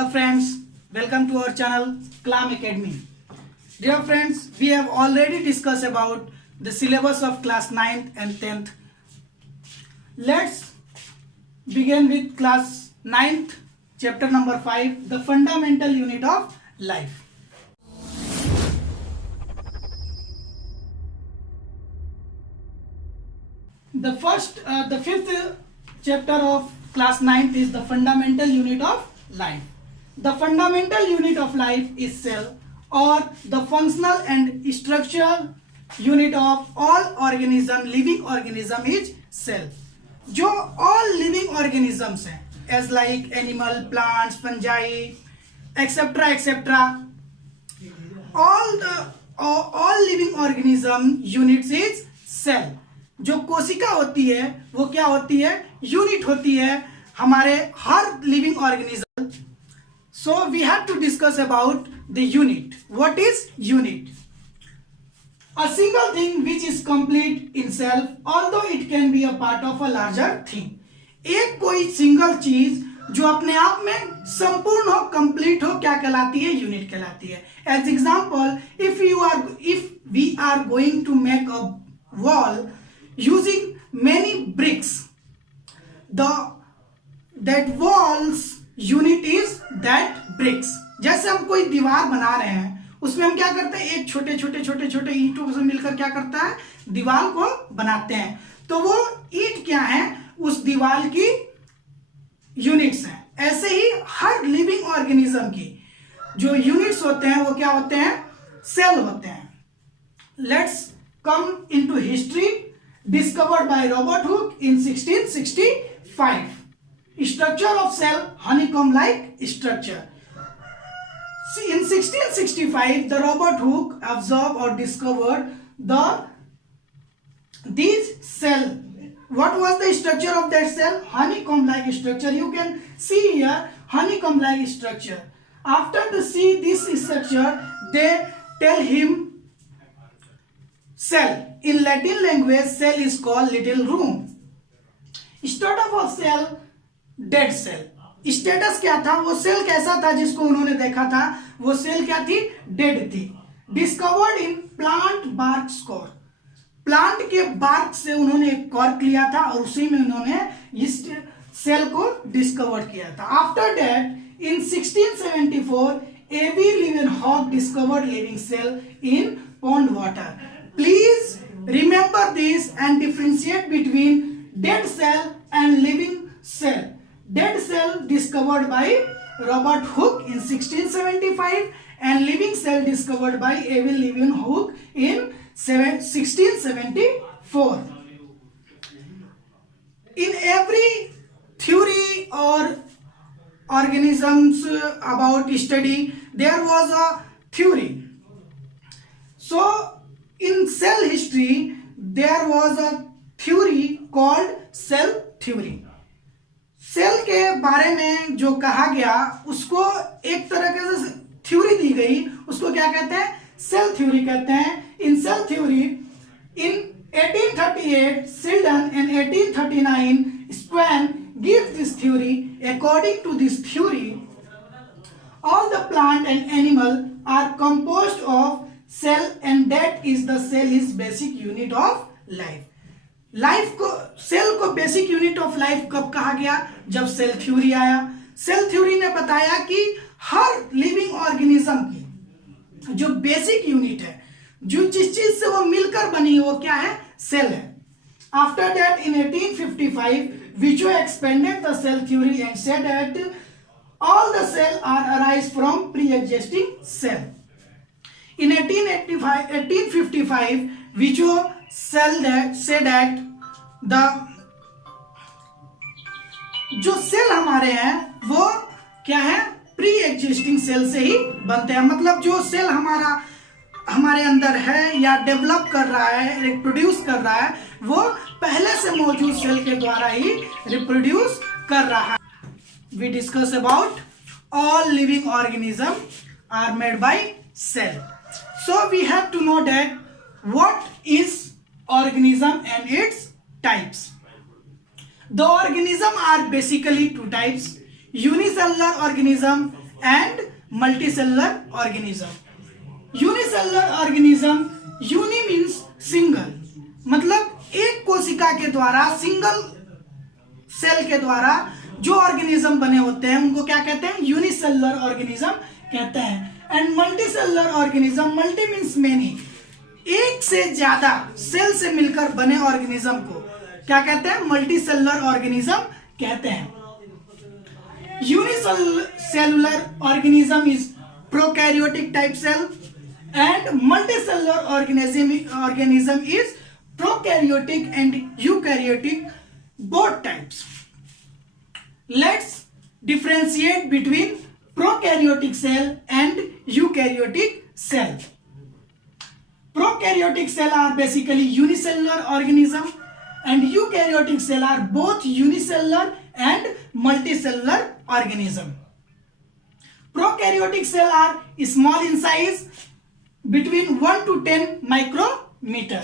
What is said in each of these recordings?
Hello friends, welcome to our channel Clam Academy. Dear friends, we have already discussed about the syllabus of class 9th and 10th. Let's begin with class 9th, chapter number 5, the fundamental unit of life. The fifth chapter of class 9th is the fundamental unit of life. The fundamental unit of life is cell, or the functional and structural unit of all living organism is cell. जो all living organisms हैं, as like animal, plants, fungi, etc., all living organism units is cell. जो कोशिका होती है वो क्या होती है? यूनिट होती है हमारे हर living organism. So we have to discuss about the unit. What is unit? A single thing which is complete in self although it can be a part of a larger thing. एक कोई सिंगल चीज जो अपने आप में संपूर्ण हो, कंप्लीट हो, क्या कहलाती है? यूनिट कहलाती है. As example, if we are going to make a wall using many bricks, that wall's unit is that bricks. जैसे हम कोई दीवार बना रहे हैं, उसमें हम क्या करते हैं? एक छोटे छोटे ईंटों से मिलकर क्या करता है? दीवार को बनाते हैं. तो वो ईंट क्या है? उस दीवार की यूनिट्स हैं. ऐसे ही हर लिविंग ऑर्गेनिज्म की जो यूनिट्स होते हैं वो क्या होते हैं? सेल होते हैं. Let's come into history. Discovered by Robert Hooke in 1665. Structure of cell, honeycomb-like structure. See, in 1665, the Robert Hooke observed or discovered these cell. What was the structure of that cell? Honeycomb-like structure. You can see here honeycomb-like structure. After they see this structure, they tell him cell. In Latin language, cell is called little room. Start of cell, dead cell. Status क्या था? वो सेल कैसा था जिसको उन्होंने देखा था? वो सेल क्या थी? डेड थी. Discovered in plant bark score. Plant के बार्क से उन्होंने एक कॉर्क लिया था और उसी में उन्होंने इस सेल को डिस्कवर किया था. After that in 1674 A B Leeuwenhoek discovered living cell in pond water. Please remember this and differentiate between dead cell and living cell. Dead cell discovered by Robert Hooke in 1675 and living cell discovered by Emil Leeuwenhoek in 1674. In every theory or organisms about study, there was a theory. So in cell history, there was a theory called cell theory. Cell के बारे में जो कहा गया उसको एक तरह से थ्योरी दी गई, उसको क्या कहते हैं? सेल थ्योरी कहते हैं. इन cell theory in 1838 Sheldon and 1839 Swan gives this theory. According to this theory, all the plant and animal are composed of cell and that is the cell is basic unit of life. Life को, सेल को basic unit of life कब कहा गया? जब cell theory आया. Cell theory ने बताया कि हर लिविंग ऑर्गेनिज्म की जो बेसिक यूनिट है, जो जिस चीज से वो मिलकर बनी है, वो क्या है? सेल है. After that in 1855 Virchow expanded the cell theory and said that all the cell are arise from pre existing cell. In 1855, Vicho said that जो सेल हमारे हैं वो क्या है? प्री एग्जिस्टिंग सेल से ही बनते हैं. मतलब जो सेल हमारे अंदर है या डेवलप कर रहा है, रिप्रोड्यूस कर रहा है, वो पहले से मौजूद सेल के द्वारा ही रिप्रोड्यूस कर रहा है. We discuss about all living organisms are made by cell. So we have to know that what is organism and its types. The organism are basically two types: unicellular organism and multicellular organism. Unicellular organism, uni means single, मतलब एक कोशिका के द्वारा, single cell के द्वारा जो ऑर्गेनिज्म बने होते हैं उनको क्या कहते हैं? यूनिसेलुलर ऑर्गेनिज्म कहते हैं. And multicellular organism, multi means many, एक से ज्यादा सेल से मिलकर बने ऑर्गेनिज्म को क्या कहते हैं? मल्टीसेलुलर ऑर्गेनिज्म कहते हैं. Unicellular organism is prokaryotic type cell and multicellular organism is prokaryotic and eukaryotic, both types. Let's differentiate between prokaryotic cell and eukaryotic cell. Prokaryotic cell are basically unicellular organism and eukaryotic cell are both unicellular and multicellular organism. Prokaryotic cell are small in size, between 1 to 10 micrometer.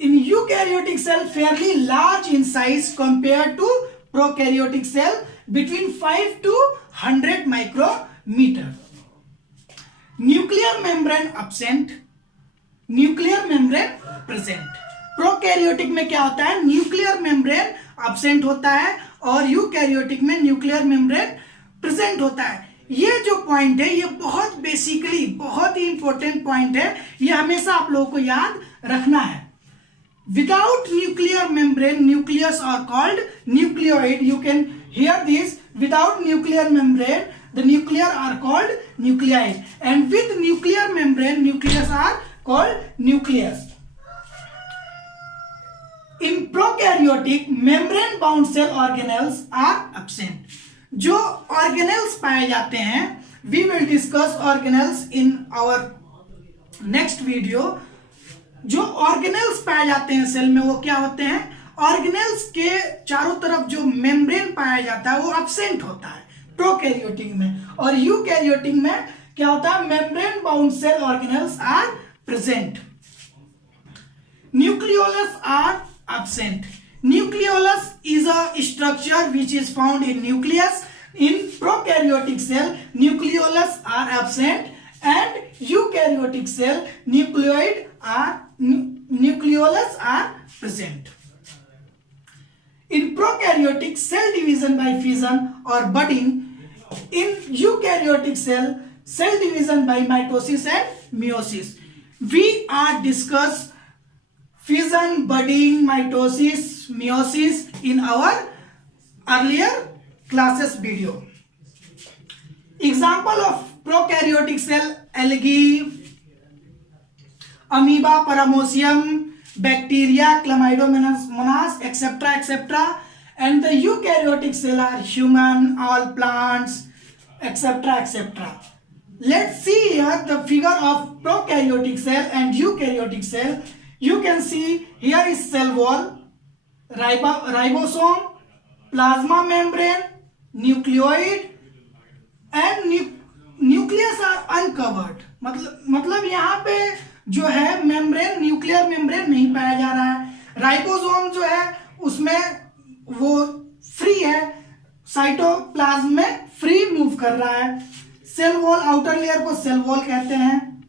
In eukaryotic cell, fairly large in size compared to prokaryotic cell, between 5 to 100 micrometer. Nuclear membrane absent, nuclear membrane present. Prokaryotic में क्या होता है? Nuclear membrane absent होता है और यूकैरियोटिक में nuclear membrane present होता है. ये जो पॉइंट है ये बहुत बेसिकली बहुत ही इंपॉर्टेंट पॉइंट है, ये हमेशा आप लोगों को याद रखना है. Without nuclear membrane, nucleus are called nucleoid. You can hear this. Without nuclear membrane the nuclear are called nucleoid and with nuclear membrane nucleus are called nucleus. In prokaryotic membrane bound cell organelles are absent. जो organelles पाए जाते हैं, we will discuss organelles in our next video. जो organelles पाए जाते हैं सेल में वो क्या होते हैं? ऑर्गेनेल्स के चारों तरफ जो मेम्ब्रेन पाया जाता है वो एब्सेंट होता है प्रोकैरियोटिक में, और यूकैरियोटिक में क्या होता है? Membrane bound cell organelles are present. Nucleolus are absent. Nucleolus is a structure which is found in nucleus. In prokaryotic cell, nucleolus are absent, and eukaryotic cell, nucleolus are present. In prokaryotic, cell division by fission or budding. In eukaryotic cell division by mitosis and meiosis. We are discuss fission, budding, mitosis, meiosis in our earlier classes video. Example of prokaryotic cell: algae, amoeba, paramecium, bacteria, chlamydomonas, etc., etc. And the eukaryotic cell are human, all plants, etc., etc. Let's see here the figure of prokaryotic cell and eukaryotic cell. You can see here is cell wall, ribosome, plasma membrane, nucleoid and nucleus are uncovered. मतलब यहाँ पे जो है membrane, nuclear membrane नहीं पाया जा रहा है. राइबोसोम जो है उसमें वो फ्री है, साइटोप्लाज्म में फ्री मूव कर रहा है. सेल वॉल, आउटर लेयर को सेल वॉल कहते हैं.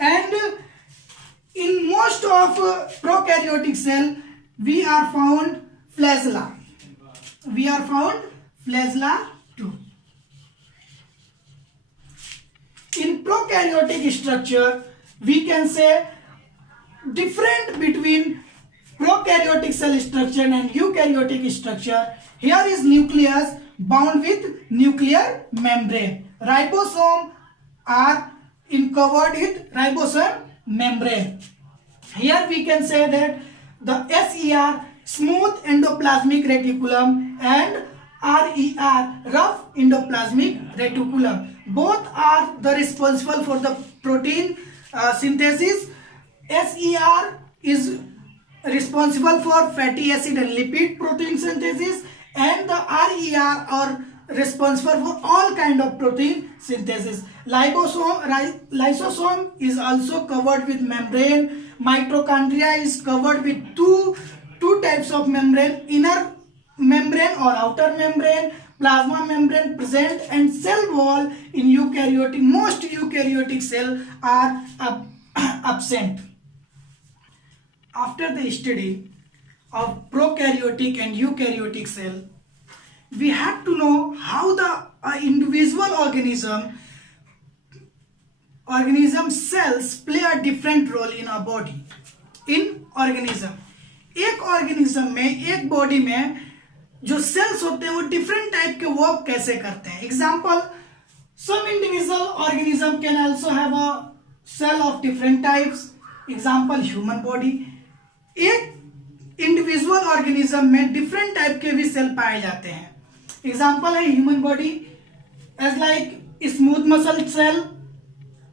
And in most of prokaryotic cell we are found flagella. We are found flagella too. In prokaryotic structure we can say different between prokaryotic cell structure and eukaryotic structure. Here is nucleus bound with nuclear membrane. Ribosome are covered with ribosome membrane. Here we can say that the SER, smooth endoplasmic reticulum, and RER, rough endoplasmic reticulum, both are the responsible for the protein synthesis. SER is responsible for fatty acid and lipid protein synthesis, and the RER are responsible for all kind of protein synthesis. Lysosome is also covered with membrane. Mitochondria is covered with two types of membrane, inner membrane or outer membrane. plasma membrane present and cell wall in eukaryotic, most eukaryotic cell are absent. After the study of prokaryotic and eukaryotic cell, we had to know how the individual organism cells play a different role in our body. In organism, एक ऑर्गेनिज्म में, एक बॉडी में जो सेल्स होते हैं वो different type के वर्क कैसे करते हैं. Example, some individual organism can also have a cell of different types. Example, human body. एक इंडिविजुअल ऑर्गेनिज्म में डिफरेंट टाइप के भी सेल पाए जाते हैं. एग्जाम्पल है human body as like smooth muscle cell,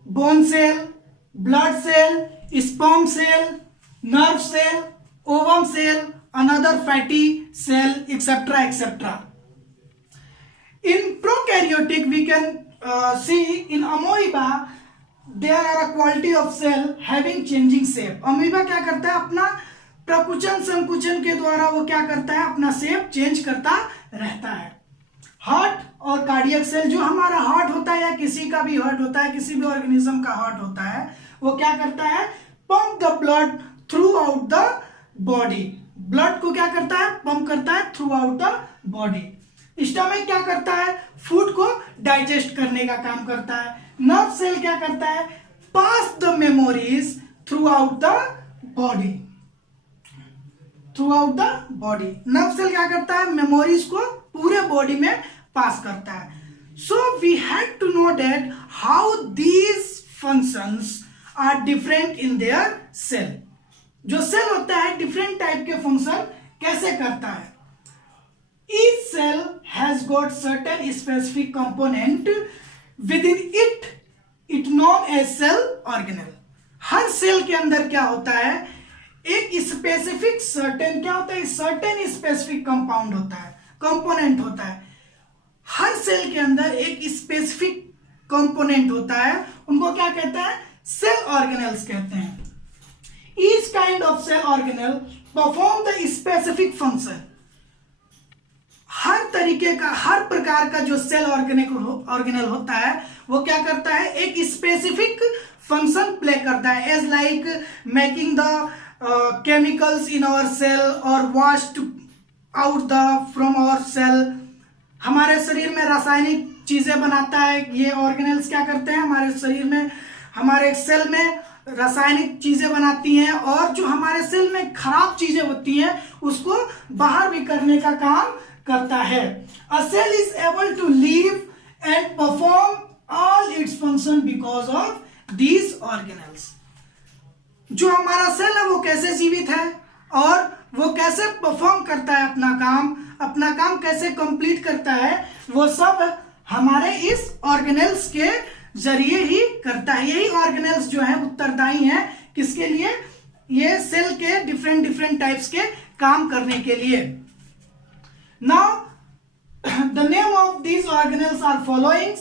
bone cell, blood cell, sperm cell, nerve cell, ovum cell, another fatty cell, etc., etc. In prokaryotic, we can see in amoeba there are a quality of cell having changing shape. amoeba क्या करता है, अपना प्रकुचन संकुचन के द्वारा वो क्या करता है, अपना शेप चेंज करता रहता है. हार्ट और कार्डियक सेल, जो हमारा हार्ट होता है या किसी का भी हार्ट होता है, किसी भी ऑर्गेनिज्म का हार्ट होता है, वो क्या करता है, pump the blood through out the body. Blood को क्या करता है, पंप करता है through out the body. Stomach क्या करता है, फूड को डाइजेस्ट करने का काम करता है. नर्व सेल क्या करता है, pass the memories throughout the body. Throughout the body nerve cell क्या करता है, मेमोरीज को पूरे बॉडी में पास करता है. So we had to know that how these functions are different in their cell. जो सेल होता है डिफरेंट टाइप के फंक्शन कैसे करता है. Each cell has got certain specific component within it known as cell organelle. हर cell के अंदर क्या होता है, एक स्पेसिफिक सर्टेन क्या होता है, सर्टेन स्पेसिफिक कंपाउंड होता है, कंपोनेंट होता है. हर सेल के अंदर एक स्पेसिफिक कंपोनेंट होता है, उनको क्या कहते हैं, सेल ऑर्गेनेल्स कहते हैं. Each kind of cell organelle perform the specific function. हर तरीके का, हर प्रकार का जो सेल ऑर्गेनेल होता है वो क्या करता है, एक स्पेसिफिक फंक्शन प्ले करता है. As like making the chemicals in our cell और washed out the from our cell. हमारे शरीर में रासायनिक चीजें बनाता है, ये ऑर्गेनेल्स क्या करते हैं, हमारे शरीर में, हमारे सेल में रासायनिक चीजें बनाती हैं, और जो हमारे सेल में खराब चीजें होती हैं उसको बाहर भी करने का काम करता है. A cell is able to live and perform all its function because of these organelles. जो हमारा सेल है वो कैसे जीवित है और वो कैसे परफॉर्म करता है अपना काम कैसे कंप्लीट करता है, वो सब हमारे इस ऑर्गेनेल्स के जरिए ही करता है. यही ऑर्गेनेल्स जो है उत्तरदायी हैं किसके लिए, ये सेल के डिफरेंट टाइप्स के काम करने के लिए. Now the name of these organelles are following: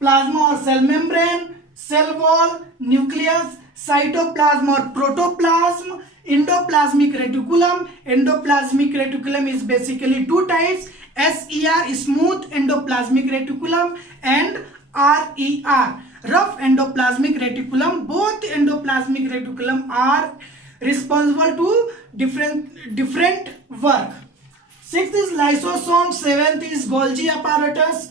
plasma और cell membrane, cell wall, nucleus, cytoplasm और protoplasm, endoplasmic reticulum. Endoplasmic reticulum is basically two types: SER, smooth endoplasmic reticulum, and RER, rough endoplasmic reticulum. Both endoplasmic reticulum are responsible to different work. 6th is lysosome, 7th is Golgi apparatus,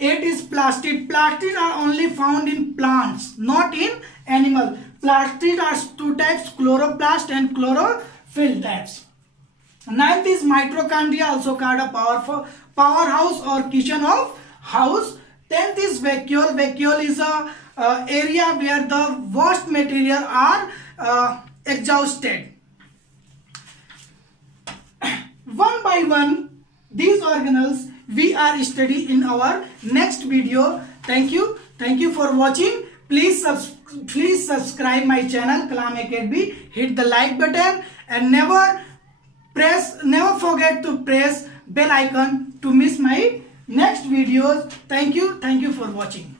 8th is plastid. Plastid are only found in plants, not in animal. Plastid are two types: chloroplast and chlorophyll types. 9th is mitochondria, also called a powerhouse or kitchen of house. 10th is vacuole. Vacuole is a area where the waste material are exhausted. One by one, these organelles we are study in our next video. Thank you for watching. Please subscribe my channel Kalam Academy. Hit the like button and never forget to press bell icon to miss my next videos. Thank you for watching.